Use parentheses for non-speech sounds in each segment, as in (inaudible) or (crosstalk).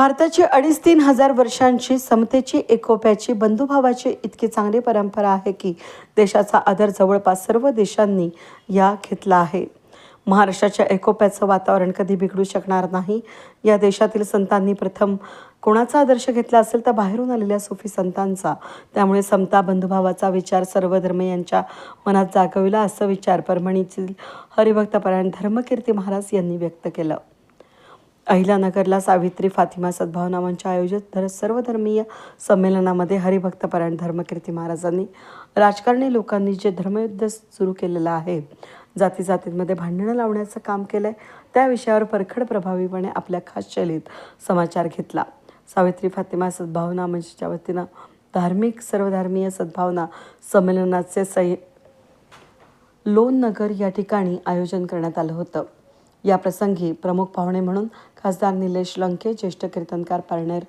भारताची अडीच तीन हजार वर्षांची समतेची एकोप्याची बंधुभावाची इतकी चांगली परंपरा आहे की देशाचा आदर जवळपास सर्व देशांनी या घेतला आहे. महाराष्ट्राच्या एकोप्याचं वातावरण कधी बिघडू शकणार नाही? या देशातील संतांनी प्रथम कोणाचा आदर्श घेतला असेल तर बाहेरून आलेल्या सुफी संतांचा? त्यामुळे समता बंधुभावाचा विचार सर्व धर्मियांच्या मनात जागविला असं विचार परभणीतील हरिभक्तपरायण धर्मकीर्ती महाराज यांनी व्यक्त केलं. अहिलानगरला सावित्री फातिमा सद्भावना मंच आयोजित धर सर्वधर्मीय संमेलनामध्ये हरिभक्तपरायण धर्मकीर्ती महाराजांनी राजकारणी लोकांनी जे धर्मयुद्ध सुरू केलेलं आहे जाती जातींमध्ये भांडणं लावण्याचं काम केलं आहे त्या विषयावर परखड प्रभावीपणे आपल्या खास शैलीत समाचार घेतला. सावित्री फातिमा सद्भावना मंचच्या वतीनं धार्मिक सर्वधर्मीय सद्भावना संमेलनाचे सै लोन नगर या ठिकाणी आयोजन करण्यात आलं होतं. या प्रसंगी प्रमुख पाहुणे म्हणून खासदार निलेश लंके ज्येष्ठ कीर्तनकार पारनेर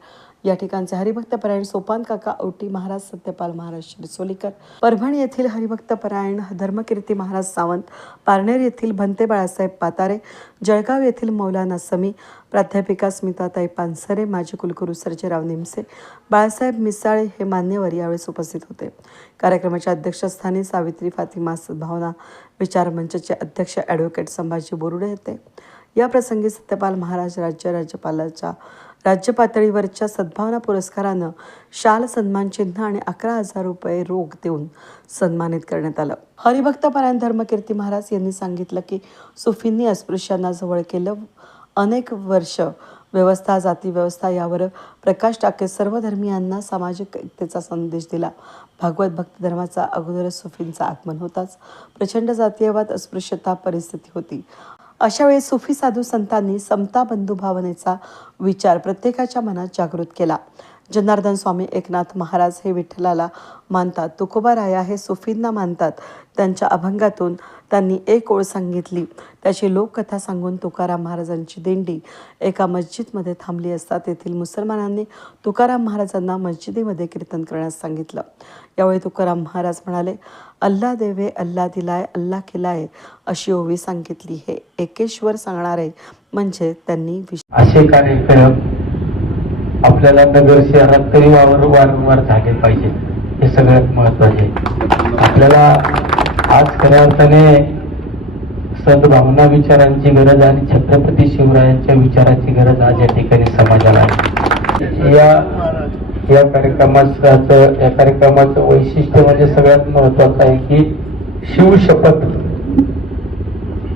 या ठिकाणचे हरिभक्तपरायण सोपान काका औटी महाराज सत्यपाल महाराज शिरसोलीकर परभणी येथील हरिभक्त परायण धर्मकीर्ती महाराज सावंत पारनेर येथील भंते बाळासाहेब पातारे जळगाव येथील मौलाना समी प्राध्यापिका स्मिताताई पानसरे माजी कुलगुरू सर्जेराव निमसे बाळासाहेब मिसाळे हे मान्यवर यावेळेस उपस्थित होते. कार्यक्रमाच्या अध्यक्षस्थानी सावित्री फातिमा सद्भावना विचार मंचचे अध्यक्ष ॲडव्होकेट संभाजी बोरुडे होते. या प्रसंगी सत्यपाल महाराज राज्य राज्यपालाच्या राज्य पातळीवरच्या सद्भावना पुरस्कारानं शाल सन्मान चिन्ह आणि अकरा हजार रुपये रोख देऊन सन्मानित करण्यात आलं. हरिभक्त परायण धर्मकीर्ती महाराज यांनी सांगितलं की सुफींनी अस्पृश्यांना जवळ केलं. अनेक वर्ष व्यवस्था जाती व्यवस्था यावर प्रकाश टाके सर्व धर्मियांना सामाजिक एकतेचा संदेश दिला. भागवत भक्त धर्माचा अगोदरच सुफींचा आगमन होताच. प्रचंड जातीयवाद अस्पृश्यता परिस्थिती होती. अशा वेळी सुफी साधू संतांनी समता बंधू भावनेचा विचार प्रत्येकाच्या मनात जागृत केला. जनार्दन स्वामी एकनाथ महाराज हे विठ्ठलाला मानतात तुकोबाराया हे सुफींना मानतात. त्यांच्या अभंगातून त्यांनी एक ओळ सांगितली. त्याची लोककथा सांगून तुकाराम महाराजांची दिंडी एका मस्जिदमध्ये थांबली असता तेथील मुसलमानांनी तुकाराम महाराजांना मस्जिदीमध्ये कीर्तन करण्यास सांगितलं. यावेळी तुकाराम महाराज म्हणाले अल्ला देवे अल्ला दिलाय अल्ला केलाय अशी ओवी सांगितली. हे एकेश्वर सांगणारे म्हणजे त्यांनी विश असे कार्यक्रम आपल्याला नगर शहरात तरी वावर वारंवार झाले पाहिजे. हे सगळ्यात महत्त्वाचे आपल्याला आज खऱ्या अर्थाने सद्भावना विचारांची गरज आणि छत्रपती शिवरायांच्या विचाराची गरज आज या ठिकाणी समाजाला आहे. या या कार्यक्रमाचं या कार्यक्रमाचं वैशिष्ट्य म्हणजे सगळ्यात महत्वाचं आहे की शिवशपथ.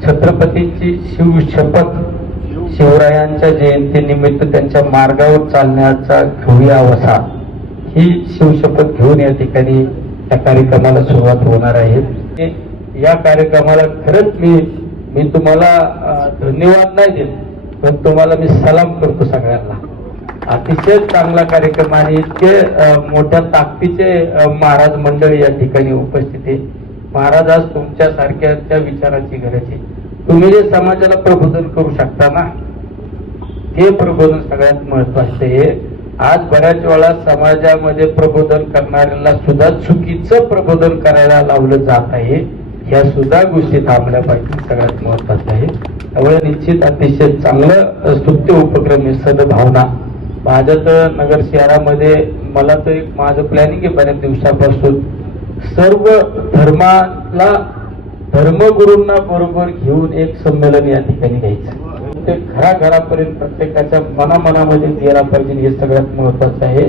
छत्रपतींची शिवशपथ शिवरायांच्या जयंतीनिमित्त त्यांच्या मार्गावर चालण्याचा घेऊया वसा. ही शिवशपथ घेऊन या ठिकाणी या कार्यक्रमाला सुरुवात होणार आहे. या कार्यक्रमाला खरंच मी मी तुम्हाला धन्यवाद नाही देत पण तुम्हाला मी सलाम करतो सगळ्यांना. अतिशय चांगला कार्यक्रम आणि इतके मोठ्या ताकदीचे महाराज मंडळी या ठिकाणी उपस्थित आहे. महाराज आज तुमच्या सारख्याच्या विचाराची गरज आहे. तुम्ही जे समाजाला प्रबोधन करू शकता ना हे प्रबोधन सगळ्यात महत्वाचं आहे. आज बऱ्याच वेळा समाजामध्ये प्रबोधन करणाऱ्याला सुद्धा चुकीचं प्रबोधन करायला लावलं जात आहे. ह्या सुद्धा गोष्टी थांबल्या पाहिजे सगळ्यात महत्वाचं आहे. त्यामुळे निश्चित अतिशय चांगलं स्तुत्य उपक्रम आहे सद्भावना. माझ्या तर नगर शहरामध्ये मला तर एक माझं प्लॅनिंग आहे बऱ्याच दिवसापासून. सर्व धर्माला धर्मगुरूंना बरोबर घेऊन एक संमेलन या ठिकाणी घ्यायचं. प्रत्येक घराघरापर्यंत प्रत्येकाच्या मनामनामध्ये गेला पाहिजे हे सगळ्यात महत्वाचं आहे.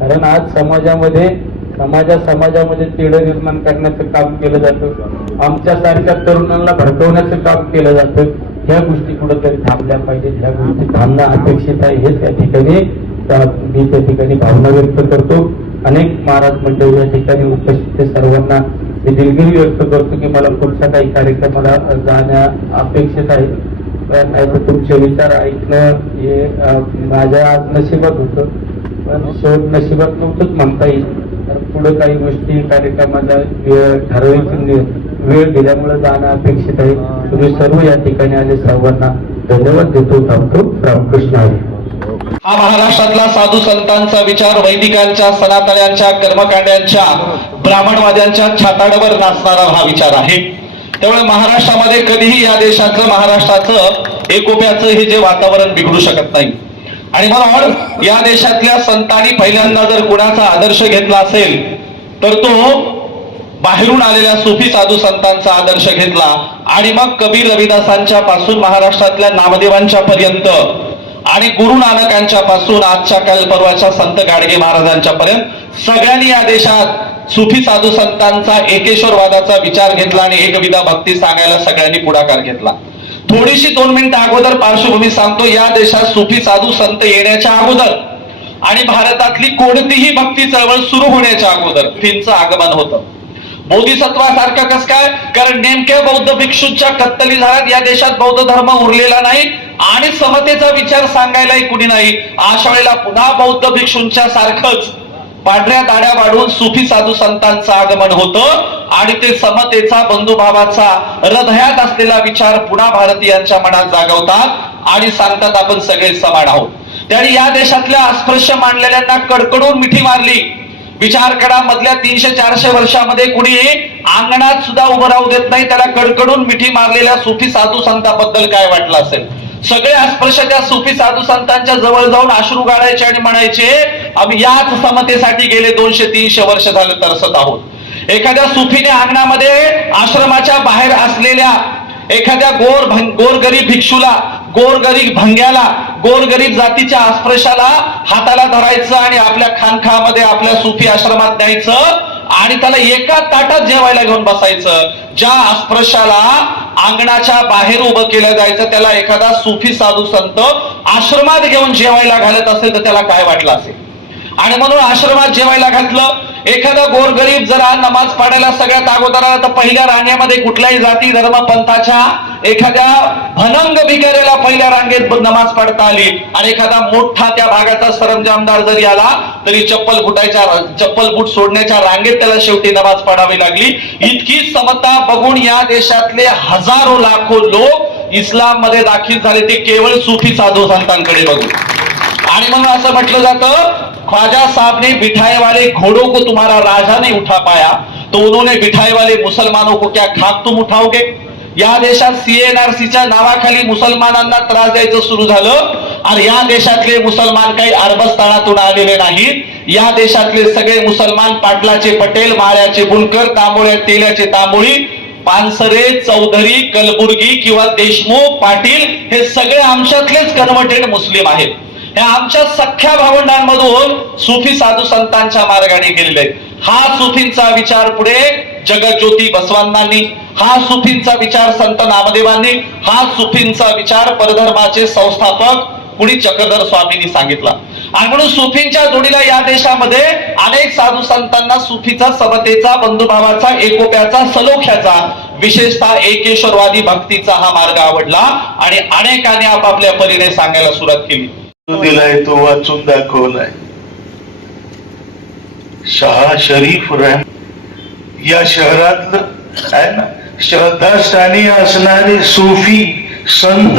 कारण आज समाजामध्ये समाजा समाजामध्ये तेढ निर्माण करण्याचं काम केलं जातं. आमच्यासारख्या तरुणांना भडकवण्याचं काम केलं जातं. ह्या गोष्टी कुठंतरी थांबल्या पाहिजेत. ह्या गोष्टी थांबणं अपेक्षित आहे हेच त्या ठिकाणी मी त्या ठिकाणी भावना व्यक्त करतो. अनेक महाराज मंडळी या ठिकाणी उपस्थित सर्वांना मी दिलगिरी व्यक्त करतो की मला पुढच्या काही कार्यक्रमाला जाण्या अपेक्षित आहे. पण नाही तर तुमचे विचार ऐकणं हे माझ्या आज नशिबात होतं. पण शेवट नशिबात नव्हतंच म्हणता येईल. तर पुढे काही गोष्टी कार्यक्रमाला वेळ ठराविक नि- वेळ दिल्यामुळे जाणं अपेक्षित आहे. तुम्ही सर्व या ठिकाणी आले सर्वांना धन्यवाद देतो. थांबतो रामकृष्ण हरी हा महाराष्ट्रातला साधू संतांचा विचार वैदिकांच्या सनातन्यांच्या कर्मकांड्यांच्या ब्राह्मणवाद्यांच्या छाताडावर नाचणारा हा विचार आहे. त्यामुळे महाराष्ट्रामध्ये कधीही या देशातलं महाराष्ट्राचं एकोप्याचं हे जे वातावरण बिघडू शकत नाही. आणि म्हणून या देशातल्या संतांनी पहिल्यांदा जर कुणाचा आदर्श घेतला असेल तर तो बाहेरून आलेल्या सुफी साधू संतांचा आदर्श घेतला. आणि मग कबीर रविदासांच्या पासून महाराष्ट्रातल्या नामदेवांच्या पर्यंत आणि गुरु नानकांच्या पासून आजच्या कालपर्वाच्या संत गाडगे महाराजांच्या पर्यंत सगळ्यांनी या देशात सुफी साधू संतांचा एकेश्वरवादाचा विचार घेतला आणि एकविधा भक्ती सांगायला सगळ्यांनी पुढाकार घेतला. थोडीशी दोन मिनिटं अगोदर पार्श्वभूमी सांगतो या देशात सुफी साधू संत येण्याच्या अगोदर आणि भारतातली कोणतीही भक्ती चळवळ सुरू होण्याच्या अगोदर फिनचं आगमन होतं. बोधिसत्वासारखं कस काय? कारण नेमक्या बौद्ध भिक्षूंच्या कत्तली झाल्यात. या देशात बौद्ध धर्म उरलेला नाही आणि समतेचा विचार सांगायलाही कुणी नाही. अशा वेळेला पुन्हा बौद्ध भिक्षूंच्या सारखंच पांढऱ्या दाड्या वाढून सुफी साधू संतांचं आगमन होतं आणि ते समतेचा बंधुभावाचा हृदयात असलेला विचार पुन्हा भारतीयांच्या मनात जागवतात आणि सांगतात आपण सगळे समान आहोत. त्याने या देशातल्या अस्पृश्य मानलेल्यांना कडकडून मिठी मारली. मधल्या तीनशे चारशे वर्षामध्ये कुणी अंगणात सुद्धा उभं राहू देत नाही त्याला कडकडून मिठी मारलेल्या सुफी साधू संताबद्दल काय वाटलं असेल? सगळे अस्पृश्य त्या सुफी साधू संतांच्या जवळ जाऊन अश्रू गाळायचे आणि म्हणायचे आम्ही याच समतेसाठी गेले दोनशे तीनशे वर्ष झाले तरसत आहोत. एखाद्या सुफीने अंगणामध्ये आश्रमाच्या बाहेर असलेल्या एखाद्या गोर गोरगरीब भिक्षूला गोरगरीब भंग्याला गोरगरीब जातीच्या अस्पृश्याला हाताला धरायचं आणि आपल्या खानखामध्ये आपल्या सुफी आश्रमात न्यायचं आणि त्याला एका ताटात जेवायला घेऊन बसायचं. ज्या अस्पृश्याला अंगणाच्या बाहेर उभं केलं जायचं त्याला एखादा सुफी साधू संत आश्रमात घेऊन जेवायला घालत असेल तर त्याला काय वाटलं असेल? आणि म्हणून आश्रमात जेवायला घातलं. एखादा गोरगरीब जरा नमाज पाडायला सगळ्यात अगोदर आला तर पहिल्या रांगेमध्ये कुठल्याही जाती धर्म पंथाच्या एखाद्या भनंग भिकाऱ्याला पहिल्या रांगेत नमाज पाडता आली. आणि एखादा मोठा त्या भागाचा सरंजामदार जरी आला तरी चप्पल फुटायच्या चप्पल फूट सोडण्याच्या रांगेत त्याला शेवटी नमाज पाडावी लागली. इतकी समता बघून या देशातले हजारो लाखो लोक इस्लाममध्ये दाखल झाले. ते केवळ सुफी साधू संतांकडे बघून. आणि म्हणून असं म्हटलं जातं ख्वाजा साहब ने बिठाए वाले घोड़ों को तुम्हारा राजा ने उठा पाया. तो उन्होंने बिठाए वाले मुसलमानों को क्या खाक तुम उठाओगे? या देशात सीएनआरसीच्या नावाखाली मुसलमानांना त्रास द्यायचं सुरू झालं. आणि या देशातले मुसलमान काही अरबस्थानातून आलेले नाहीत या देशातले सगळे मुसलमान पाटलाचे पटेल माळ्याचे बुनकर तांबोळ्या तेल्याचे तांबोळी पानसरे चौधरी कलबुर्गी किंवा देशमुख पाटील हे सगळे आमच्यातलेच कन्वर्टेड मुस्लिम आहेत. हे आमच्या सख्या भावंडांमधून सुफी साधू संतांच्या मार्गाने गेलेले हा सुफींचा विचार पुढे जगज्योती बसवांनांनी हा सुफींचा विचार संत नामदेवांनी हा सुफींचा विचार परधर्माचे संस्थापक कुणी चक्रधर स्वामींनी सांगितला. आणि म्हणून सुफींच्या जोडीला या देशामध्ये अनेक साधू संतांना सुफीचा समतेचा बंधुभावाचा एकोप्याचा सलोख्याचा विशेषतः एकेश्वरवादी भक्तीचा हा मार्ग आवडला आणि अनेकांनी आपापल्या परीने सांगायला सुरुवात केली. दिलाय तो वाचून दाखवलाय. शहा शरीफ रॅम या शहरातलं आहे ना श्रद्धास्थानी असणारे सूफी संत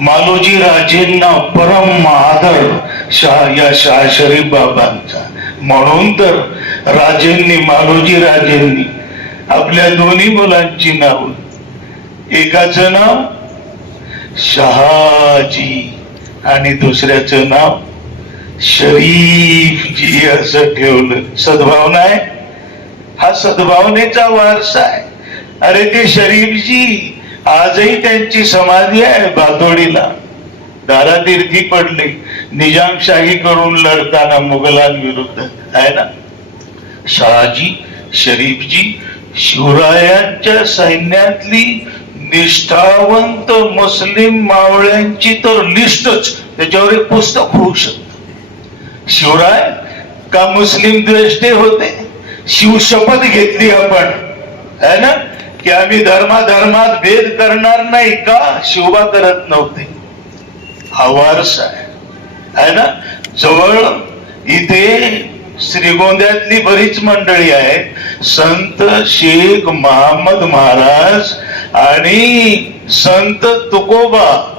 मालोजी राजेंना परम महादर शाह या शाह शरीफ बाबांचा. म्हणून तर राजेंनी मालोजी राजेंनी आपल्या दोन्ही मुलांची नाव एकाचं नाव शहाजी. आणि दुसऱ्याचं नाव शरीफजी असं ठेवलं. सद्भावना आहे? हा सद्भावनेचा वारसा आहे. अरे ते शरीफजी आजही त्यांची समाधी आहे बातोडीला. दारातीर्थी पडली. निजामशाही करून लढताना मुघलांविरुद्ध. आहे ना? शहाजी शरीफजी शिवरायांच्या सैन्यातली निष्ठावंत मुस्लिम मावळ्यांची तर लिस्टच त्याच्यावर एक पुस्तक होऊ शकत. शिवराय का मुस्लिम द्वेष्टे होते? शिवशपथ घेतली आपण. है ना? की आम्ही धर्माधर्मात भेद करणार नाही का? शिवबा करत नव्हते. हा वारसा आहे. है ना? जवळ इथे श्रीगोंद्यातली बरीच मंडळी आहेत. संत शेख महामद महाराज आणि संत तुकोबा.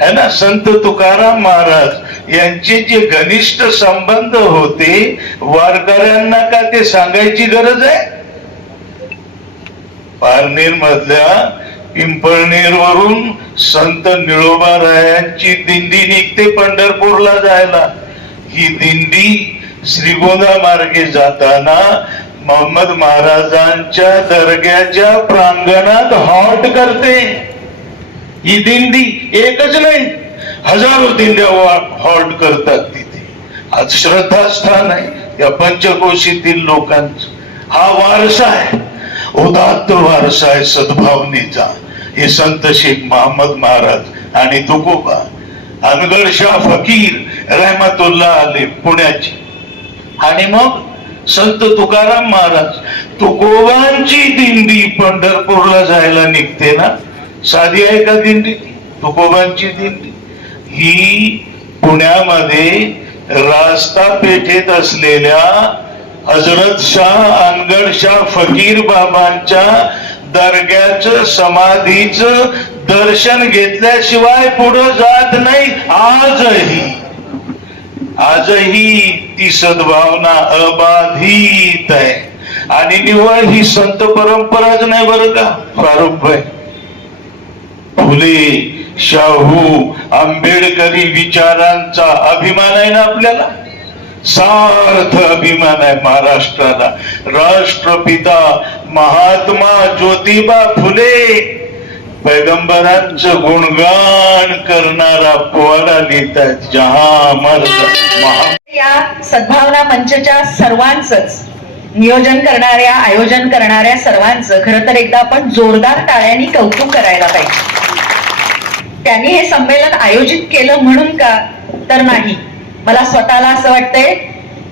है ना? संत तुकाराम महाराज. यांचे जे घनिष्ठ संबंध होते वारकऱ्यांना का ते सांगायची गरज आहे? पारनेर मधल्या पिंपळनेर वरून संत निळोबा रायांची दिंडी निघते पंढरपूरला जायला. ही दिंडी श्रीगोंदा मार्गे जाताना मोहम्मद महाराजांच्या दर्ग्याच्या प्रांगणात हॉट करते. ही दिंडी एकच नाही हजारो दिंड्या हॉल्ट करतात तिथे. आज श्रद्धास्थान आहे या पंचकोशीतील लोकांचं. हा वारसा आहे उदात्त वारसा आहे सद्भावनेचा. हे संत शेख महम्मद महाराज आणि तुकोबा अनगडशा फकीर रहमतुल्ला आले पुण्याची. आणि मग संत तुकाराम महाराज तुकोबांची दिंडी पंढरपूरला जायला निघते ना? साधी आहे का दिंडी? तुकोबांची दिंडी. ही पुण्यामध्ये रास्ता पेठेत असलेल्या हजरत शाह अनगड शाह फकीर बाबांच्या दर्ग्याच समाधीच दर्शन घेतल्याशिवाय पुढं जात नाही. आजही. आजही ती सद्भावना अबाधित आहे. आणि निवळ ही संत परंपराच नाही बरं का? फारुख भाई फुले शाहू आंबेडकरी विचारांचा अभिमान आहे ना आपल्याला? सार्थ अभिमान आहे महाराष्ट्राला. राष्ट्रपिता महात्मा ज्योतिबा फुले. पैगंबरांचं गुणगान करणारा पोवाडा लिहितात जहा मर्द महा या सद्भावना मंचच्या सर्वांचंच नियोजन करणाऱ्या आयोजन करणाऱ्या सर्वांचं खरं तर एकदा आपण जोरदार टाळ्यांनी कौतुक करायला पाहिजे. त्यांनी हे संमेलन आयोजित केलं म्हणून का तर नाही. मला स्वतःला असं वाटतंय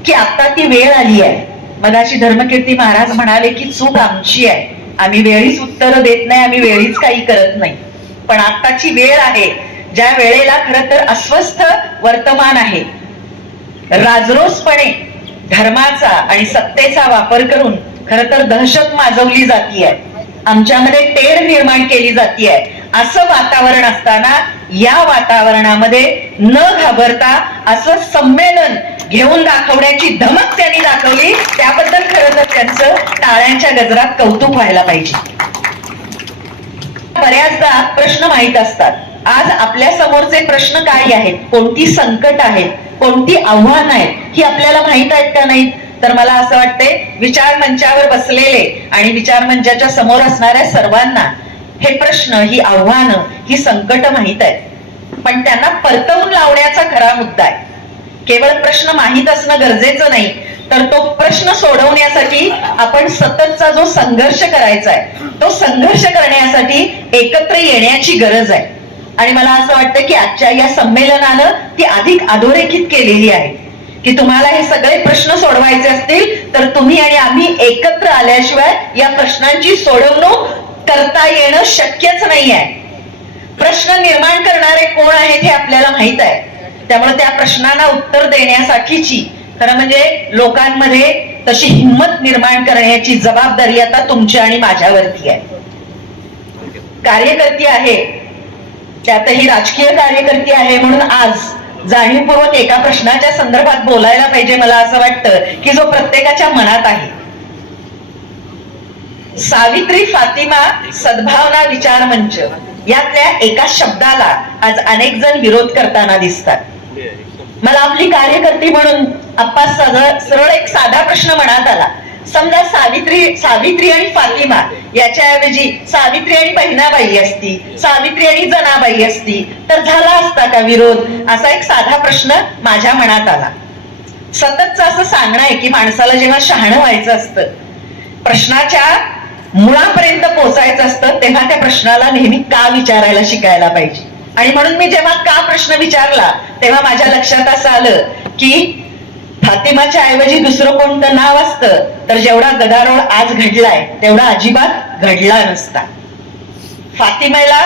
की आता ती वेळ आली आहे. मगाशी धर्मकीर्ती महाराज म्हणाले की चूक आमची आहे. आम्ही वेळीच उत्तर देत नाही आम्ही वेळीच काही करत नाही. पण आत्ताची वेळ आहे ज्या वेळेला खर तर अस्वस्थ वर्तमान आहे. राजरोसपणे धर्माचा आणि सत्तेचा वापर करून खर तर दहशत माजवली जातीय. आमच्यामध्ये तेढ निर्माण केली जातीय. असं वातावरण असताना या वातावरणामध्ये न घाबरता असं संमेलन घेऊन दाखवण्याची धमक त्यांनी दाखवली त्याबद्दल खरं तर त्यांचं टाळ्यांच्या गजरात कौतुक व्हायला पाहिजे. बऱ्याचदा प्रश्न माहीत असतात. आज आपल्या समोरचे प्रश्न काय आहेत? कोणती संकट आहेत कोणती आव्हानं आहेत ही आपल्याला माहीत आहेत का नाहीत तर मला असं वाटतंय विचार मंचावर बसलेले आणि विचार मंचाच्या समोर असणाऱ्या सर्वांना हे प्रश्न ही आव्हानं ही संकट माहीत आहेत. पण त्यांना परतवून लावण्याचा खरा मुद्दा आहे. केवळ प्रश्न माहीत असणं गरजेचं नाही तर तो प्रश्न सोडवण्यासाठी आपण सततचा जो संघर्ष करायचा आहे तो संघर्ष करण्यासाठी एकत्र येण्याची गरज आहे. आणि मला असं वाटतं की आजच्या या संमेलनानं ती अधिक अधोरेखित केलेली आहे. की तुम्हाला हे सगळे प्रश्न सोडवायचे असतील तर तुम्ही आणि आम्ही एकत्र आल्याशिवाय या प्रश्नांची सोडवणूक करता येणं शक्यच नाही आहे प्रश्न निर्माण करणारे कोण आहेत हे आपल्याला माहीत आहे. त्यामुळे त्या प्रश्नांना उत्तर देण्यासाठीची खरं म्हणजे लोकांमध्ये तशी हिंमत निर्माण करण्याची जबाबदारी आता तुमची आणि माझ्यावरती आहे. कार्यकर्ती आहे. त्यातही राजकीय कार्यकर्ती आहे म्हणून आज जाणीवपूर्वक एका प्रश्नाच्या संदर्भात बोलायला पाहिजे मला असं वाटतं की जो प्रत्येकाच्या मनात आहे. सावित्री फातिमा सद्भावना विचार मंच. यातल्या एका शब्दाला आज अनेक जण विरोध करताना दिसतात. मला आपली कार्यकर्ती म्हणून आप्पा सरळ सरळ एक साधा प्रश्न मनात आला. समजा सावित्री सावित्री आणि फातिमा याच्याऐवजी सावित्री आणि बहिणाबाई असती सावित्री आणि जनाबाई असती तर झाला असता का विरोध? असा एक साधा प्रश्न माझ्या मनात आला. सततच असं सांगणं आहे की माणसाला जेव्हा शहाणं व्हायचं असतं प्रश्नाच्या मुळापर्यंत पोहोचायचं असतं तेव्हा त्या प्रश्नाला नेहमी का विचारायला शिकायला पाहिजे? आणि म्हणून मी जेव्हा का प्रश्न विचारला तेव्हा माझ्या लक्षात असं आलं की फातिमाच्या ऐवजी दुसरं कोणतं नाव असतं तर जेवढा गदारोळ आज घडलाय तेवढा अजिबात घडला नसता. फातिमेला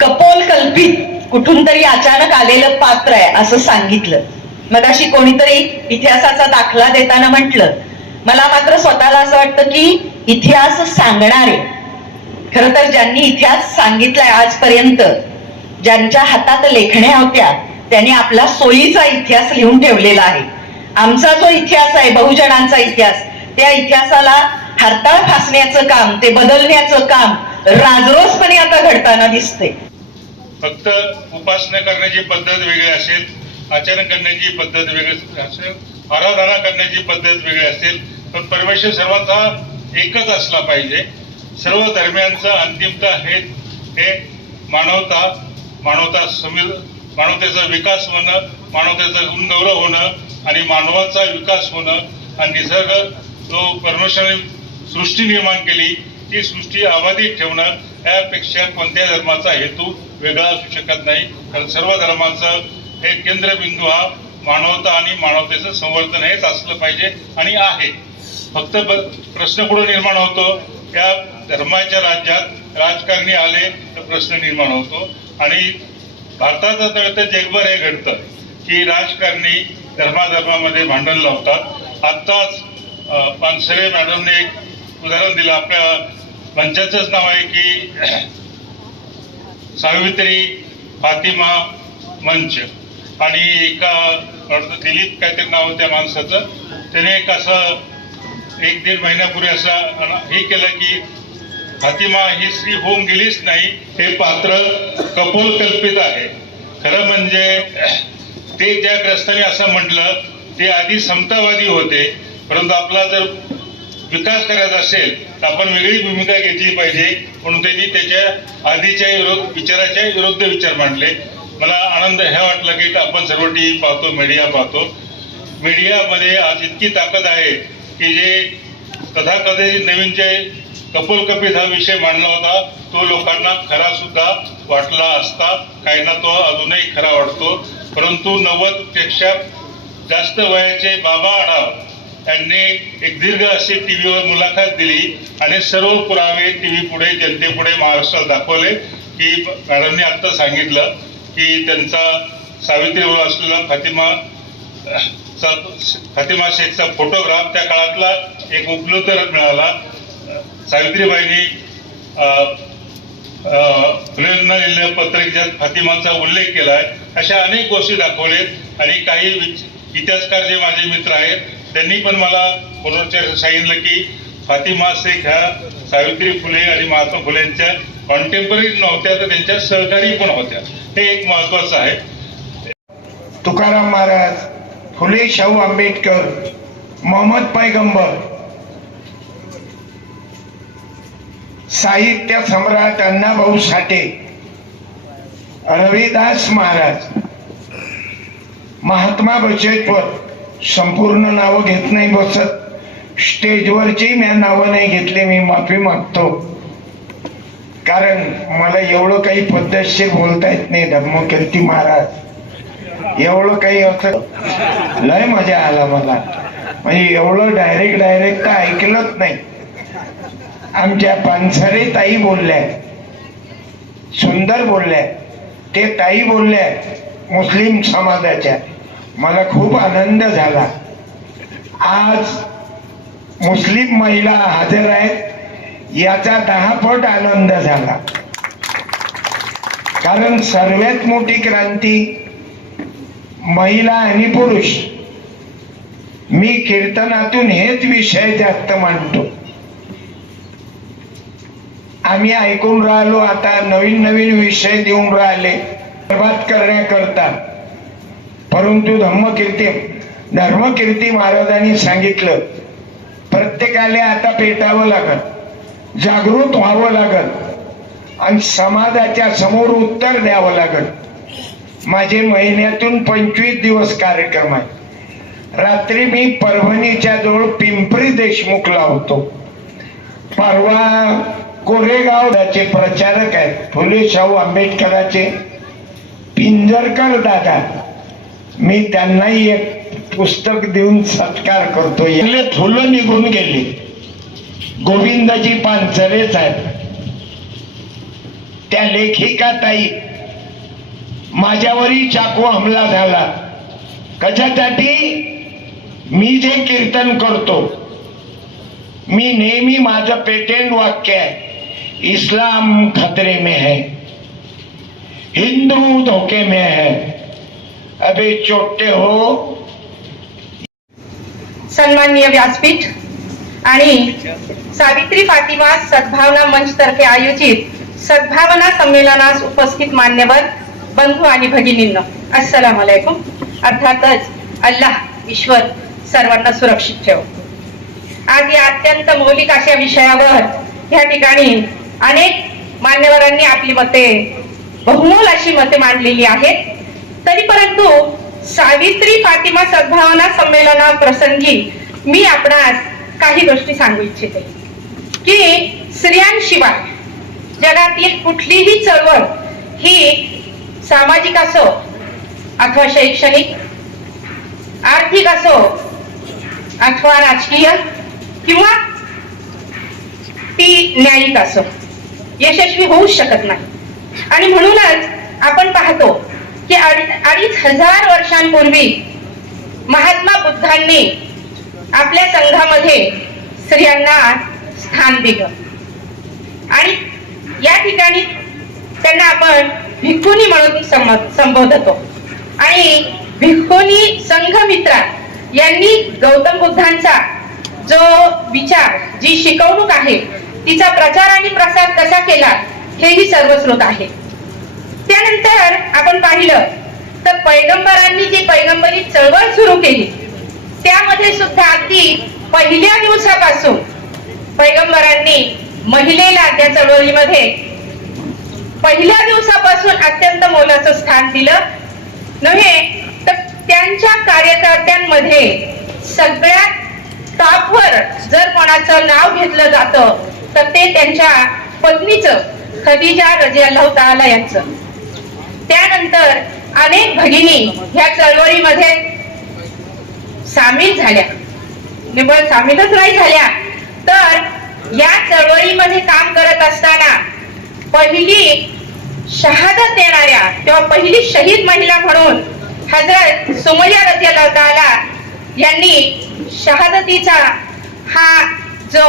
कपोल कल्पित कुठून तरी अचानक आलेलं पात्र आहे असं सांगितलं. मग अशी कोणीतरी इतिहासाचा दाखला देताना म्हटलं मला मात्र स्वतःला असं वाटतं की इतिहास सांगणारे खर तर ज्यांनी इतिहास सांगितलाय आजपर्यंत ज्यांच्या हातात लेखण्या होत्या त्यांनी आपला सोयीचा इतिहास लिहून ठेवलेला आहे. आमचा जो इतिहास आहे बहुजनांचा इतिहास त्या इतिहासाला हरताळ फासण्याचं काम ते बदलण्याचं काम राजरोसपणे आता घडताना दिसते फक्त उपासना करण्याची पद्धत वेगळी असेल आचरण करण्याची पद्धत वेगळी असेल आराधना करण्याची पद्धत वेगळी असेल पण परमेश्वर सर्वांचा एकच असला पाहिजे. सर्व धर्मियांचा अंतिमता हे हे मानवता मानवता समिल मानवतेचा विकास होणं मानवतेचा गुणगौरव होणं आणि मानवाचा विकास होणं आणि निसर्ग जो परमेश्वराने सृष्टी निर्माण केली ती सृष्टी अबाधित ठेवणं यापेक्षा कोणत्या धर्माचा हेतू वेगळा असू शकत नाही. कारण सर्व धर्मांचा हे केंद्रबिंदू हा मानवता आणि मानवतेचं संवर्धन हेच असलं पाहिजे आणि आहे. फक्त प्रश्न कुठं निर्माण होतो? या धर्माच्या राज्यात राजकारणी आले तर प्रश्न निर्माण होतो. आणि भारतात आता तर जगभर हे घडतं की राजकारणी धर्माधर्मामध्ये भांडण लावतात. आत्ताच पानसरे मॅडमने एक उदाहरण दिलं. आपल्या मंचाचंच नाव आहे की (clears throat) सावित्री फातिमा मंच. आणि एका वाटतं दिलीप काहीतरी नाव त्या माणसाचं? त्याने एक असं एक दीड महिन्यापूर्वी असं हे केलं की फातिमा ही स्त्री होऊन गेलीच नाही हे पात्र कपोल कल्पित आहे. खरं म्हणजे ते ज्या ग्रस्ताने असं म्हटलं ते आधी समतावादी होते. परंतु आपला जर विकास करायचा असेल तर आपण वेगळी भूमिका घेतली पाहिजे. म्हणून त्यांनी त्याच्या आधीच्या विरोध विचाराच्या विरुद्ध विचार मांडले. मला आनंद ह्या वाटला की आपण सर्व टी व्ही पाहतो मीडिया पाहतो. मीडियामध्ये आज इतकी ताकद आहे की जे तथाकथित नवीन जे कपोल कपित हा विषय मांडला होता तो लोकांना खरा सुद्धा वाटला असता. काहींना तो अजूनही खरा वाटतो. परंतु नव्वदपेक्षा जास्त वयाचे बाबा आढाव यांनी एक दीर्घ अशी टीव्हीवर मुलाखत दिली आणि सर्व पुरावे टीव्ही पुढे जनतेपुढे महाराष्ट्रात दाखवले की मॅडमने आता सांगितलं. की त्यांचा सावित्रीवर असलेला फातिमा फातिमा शेखचा फोटोग्राफ त्या काळातला एक उपलब्ध मिळाला. सावित्रीबाईंनी अं, लिहिलेल्या पत्रिकेत फातिमाचा उल्लेख केलाय. अशा अनेक गोष्टी दाखवलेत आणि काही इतिहासकार जे माझे मित्र आहेत त्यांनी पण मला फोनवरच्या सांगितलं की फातिमा शेख ह्या सावित्री फुले आणि महात्मा फुलेंच्या कॉन्टेम्पररी नव्हत्या तर त्यांच्या सहकारी पण होत्या. हे एक महत्वाचं आहे. तुकाराम महाराज फुले शाहू आंबेडकर मोहम्मद पैगंबर साहित्य सम्राट अण्णाभाऊ साठे रविदास महाराज महात्मा बचेटवर संपूर्ण नावं घेत नाही बसत. स्टेजवरची मी नावं नाही घेतली मी माफी मागतो. कारण मला एवढं काही पद्धतशीर बोलता येत नाही धर्मकीर्ती महाराज. एवढं काही असं लय मजा आला मला. म्हणजे एवढं डायरेक्ट डायरेक्ट तर ऐकलंच नाही. आमच्या पानसरे ताई बोलल्या. सुंदर बोलल्या. ते ताई बोलल्या मुस्लिम समाजाच्या. मला खूप आनंद झाला. आज मुस्लिम महिला हजर आहेत. याचा दहा पट आनंद झाला. कारण सर्वात मोठी क्रांती महिला आणि पुरुष. मी कीर्तनातून हेच विषय जास्त मांडतो. आम्ही ऐकून राहिलो आता नवीन नवीन विषय देऊन राहिले. बर्बाद करण्याकरता. परंतु धम्मकीर्ती धर्मकीर्ती महाराजांनी सांगितलं प्रत्येकाला आता पेटावं लागत जागृत व्हावं लागत आणि समाजाच्या समोर उत्तर द्यावं लागत माझे महिन्यातून पंचवीस दिवस कार्यक्रम आहे रात्री मी परभणीच्या जवळ पिंपरी देशमुखला होतो. परवा कोरेगावचे प्रचारक आहेत. फुले शाहू आंबेडकराचे पिंजरकर दादा. मी त्यांनाही एक पुस्तक देऊन सत्कार करतो याले फुलं निघून गेली. गोविंदजी पानसरे साहेब. त्या लेखिका ताई माझ्यावरही चाकू हमला झाला. कशासाठी? मी जे कीर्तन करतो मी नेहमी माझं पेटेंट वाक्य आहे इस्लाम खतरे में है हिंदू धोके में है. अबे चोटे हो. सन्माननीय व्यासपीठ आणि सावित्री फातिमा सद्भावना मंच तर्फे आयोजित सद्भावना संमेलनास उपस्थित मान्यवर बंधू आणि भगिनींनो अस्सलाम वालेकुम अर्थातच अल्लाह ईश्वर सर्वांना सुरक्षित ठेव. आज या अत्यंत मौलिक अशा विषयावर या ठिकाणी अनेक मान्यवरांनी आपली मते बहुमोल अशी मते मांडलेली आहेत. तरी परंतु सावित्री फातिमा सद्भावना संमेलना प्रसंगी मी आपणास काही गोष्टी सांगू इच्छिते. की स्त्रियांशिवाय जगातील कुठलीही चळवळ ही सामाजिक असो अथवा शैक्षणिक आर्थिक असो अथवा राजकीय किंवा ती न्यायिक असो यशस्वी होऊच शकत नाही. आणि म्हणूनच आपण पाहतो की अडीच हजार वर्षांपूर्वी महात्मा बुद्धांनी आपल्या संघामध्ये स्त्रियांना स्थान दिलं. आणि या ठिकाणी त्यांना आपण भिक्खुनी म्हणून संबोधतो. आणि भिक्खुनी संघमित्रा यांनी गौतम बुद्धांचा जो विचार जी शिकवणूक आहे तिचा प्रचार आणि प्रसार कसा केला हेही सर्वश्रुत आहे. त्यानंतर आपण पाहिलं तर पैगंबरांनी जी पैगंबरी चळवळ सुरू केली त्यामध्ये सुद्धा अगदी पहिल्या दिवसापासून पैगंबरांनी महिलेला त्या चळवळीमध्ये पहिल्या दिवसापासून अत्यंत मोलाचं स्थान दिलं. नव्हे तर त्यांच्या कार्यकर्त्यांमध्ये सगळ्यात टॉपवर जर कोणाचं नाव घेतलं जातं तर ते त्यांच्या पत्नीचं खदिजा रजियाल्लाहु ताला यांचं. त्यानंतर अनेक भगिनी ह्या चळवळीमध्ये सामील झाल्या. निवड सामीलच नाही झाल्या. तर या चळवळीमध्ये काम करत असताना पहिली शहादत देणाऱ्या किंवा पहिली शहीद महिला म्हणून हजरत सुमया रजियाला ताला यांनी शहादतीचा हा जो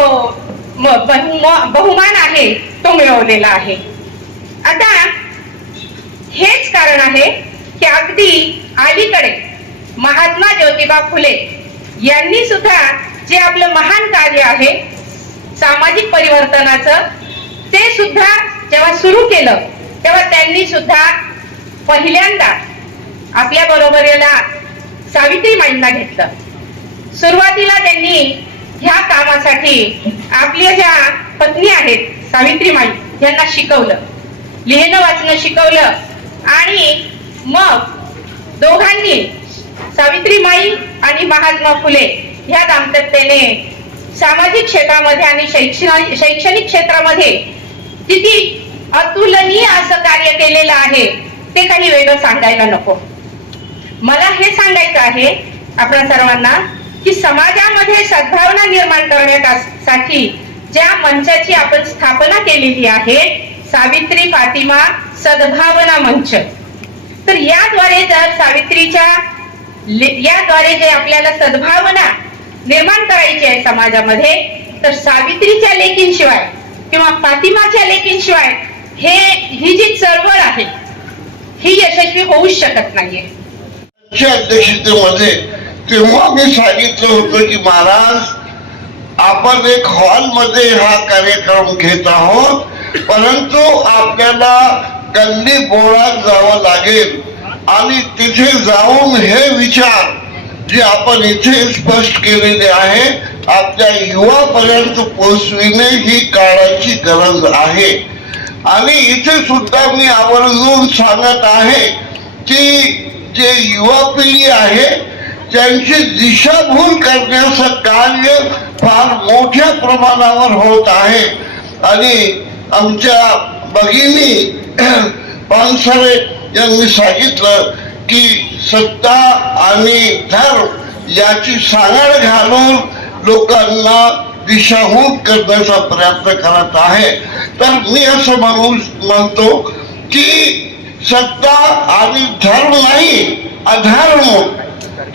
बहुमान आहे तो मिळवलेला आहे. आता हेच कारण आहे की अगदी अलीकडे महात्मा ज्योतिबा फुले यांनी सुद्धा जे आपलं महान कार्य आहे सामाजिक परिवर्तनाचं ते सुद्धा जेव्हा सुरू केलं तेव्हा त्यांनी सुद्धा पहिल्यांदा आपल्या बरोबरीला सावित्रीमाईंना घेतलं. सुरुवातीला त्यांनी ह्या कामासाठी आपल्या ज्या पत्नी आहेत सावित्री माई यांना शिकवलं. लिहिणं वाचणं शिकवलं. आणि मग दोघांनी सावित्रीमाई आणि महात्मा फुले ह्या दाम्पत्याने सामाजिक क्षेत्रामध्ये आणि शैक्षणिक शैक्षणिक क्षेत्रामध्ये किती अतुलनीय असं कार्य केलेलं आहे ते काही वेगळं सांगायला नको. मला हे सांगायचं आहे आपल्या सर्वांना की समाजामध्ये सद्भावना निर्माण करण्यासाठी ज्या मंचाची आपण स्थापना केलेली आहे सावित्री फातिमा सद्भावना मंच. तर याद्वारे जर सावित्रीच्या याद्वारे जे आपल्याला सद्भावना निर्माण करायची आहे समाजामध्ये तर सावित्रीच्या लेखींशिवाय किंवा फातिमाच्या लेखींशिवाय हे ही जी चळवळ आहे ही यशस्वी होऊच शकत नाहीये. अध्यक्षतेमध्ये तेव्हा मी सांगितलं होतं की महाराज आपण एक हॉलमध्ये हा कार्यक्रम घेत आहोत परंतु आपल्याला गल्ली बोळात जावं लागेल. आणि तिथे जाऊन हे विचार जे आपण इथे स्पष्ट केलेले आहे आपल्या युवापर्यंत पोहोचविणे ही काळाची गरज आहे. आणि इथे सुद्धा मी आवर्जून सांगत आहे की जे युवा पिढी आहे त्यांची दिशाभूल करण्याचं कार्य फार मोठ्या प्रमाणावर होत आहे. आणि आमच्या भगिनी (clears throat) पानसरे यांनी सांगितलं की सत्ता आणि धर्म याची सांगड घालून लोकांना दिशाहून करण्याचा प्रयत्न करत आहे. तर मी असं म्हणू म्हणतो की सत्ता आणि धर्म नाही अधर्म.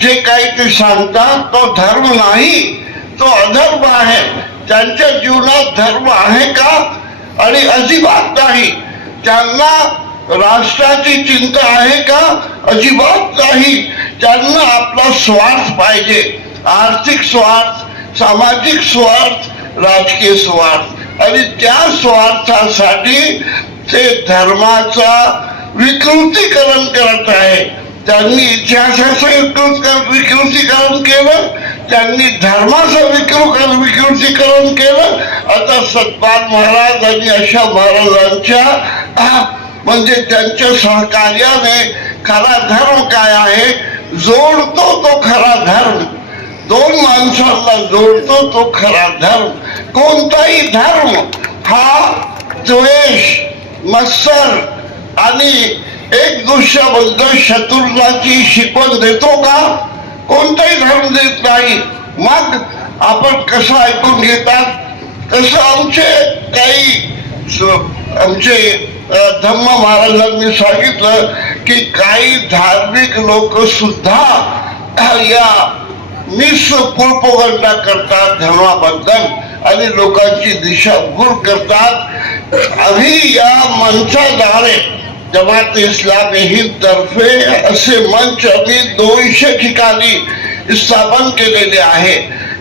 जे काही ते सांगतात तो धर्म नाही तो अधर्म आहे. त्यांच्या जीवनात धर्म आहे का? आणि अजिबात नाही. त्यांना राष्ट्राची चिंता आहे का? अजिबात नाही. त्यांना आपला स्वार्थ पाहिजे. आर्थिक स्वार्थ सामाजिक स्वार्थ राजकीय स्वार्थ. आणि त्या स्वार्थासाठी ते धर्माचा विकृतीकरण करत आहे. त्यांनी इतिहासाचं विकृतीकरण केलं त्यांनी धर्माचं विकृत विकृतीकरण केलं. आता सतपाल महाराज आणि अशा महाराजांच्या म्हणजे त्यांच्या सहकार्याने खरा धर्म काय आहे? जोडतो तो खरा धर्म. दोन माणसांना जोडतो तो खरा धर्म. कोणताही धर्म हा द्वेष मत्सर आणि एक दुसऱ्याबद्दल शत्रुताची शिकवण देतो का? कोणताही धर्म देत नाही. मग आपण कसं ऐकून घेतात? कसं आमचे काही आमचे धम्म महाराजांनी सांगितलं की काही धार्मिक लोक सुद्धा या मिस प्रोपोगंडा करतात धर्माबद्दल आणि लोकांची दिशाभूल करतात. आम्ही या मंचाद्वारे जमात इस्लामी हिंद तर्फे असे मंच आम्ही दोनशे ठिकाणी स्थापन केलेले आहे.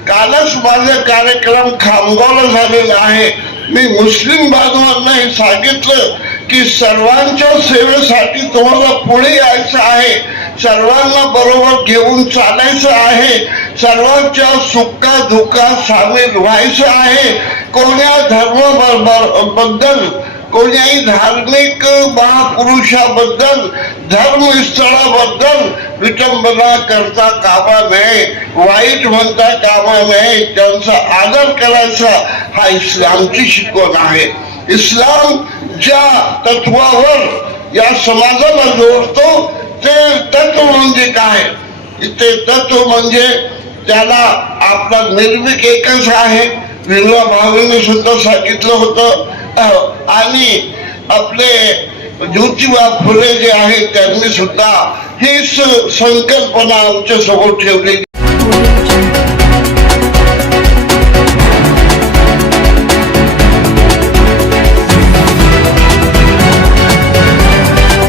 कालच माझा कार्यक्रम खामगावला झालेला आहे. मी मुस्लिम बांधवांना हे सांगितलं की सर्वांच्या सेवेसाठी तुम्हाला पुढे यायचं आहे. सर्वांना बरोबर घेऊन चालायचं आहे. सर्वांच्या सुखा दुःखात सामील व्हायचं आहे. कोण्या धर्माबद्दल कोण्याही धार्मिक महापुरुषाबद्दल धर्मस्थळाबद्दल विटंबना करता कामा नये वाईट म्हणता कामा नये त्यांचा आदर करायचा हा इस्लामची शिकवण आहे. इस्लाम ज्या तत्वावर या समाजाला जोडतो ते तत्व म्हणजे काय? ते तत्व म्हणजे त्याला आपला निर्मिक एकच आहे. विनोबा भावेने सुद्धा सांगितलं होतं आणि आपले ज्योतिबा फुले जे आहेत त्यांनी सुद्धा हीच संकल्पना आमच्यासमोर ठेवलेली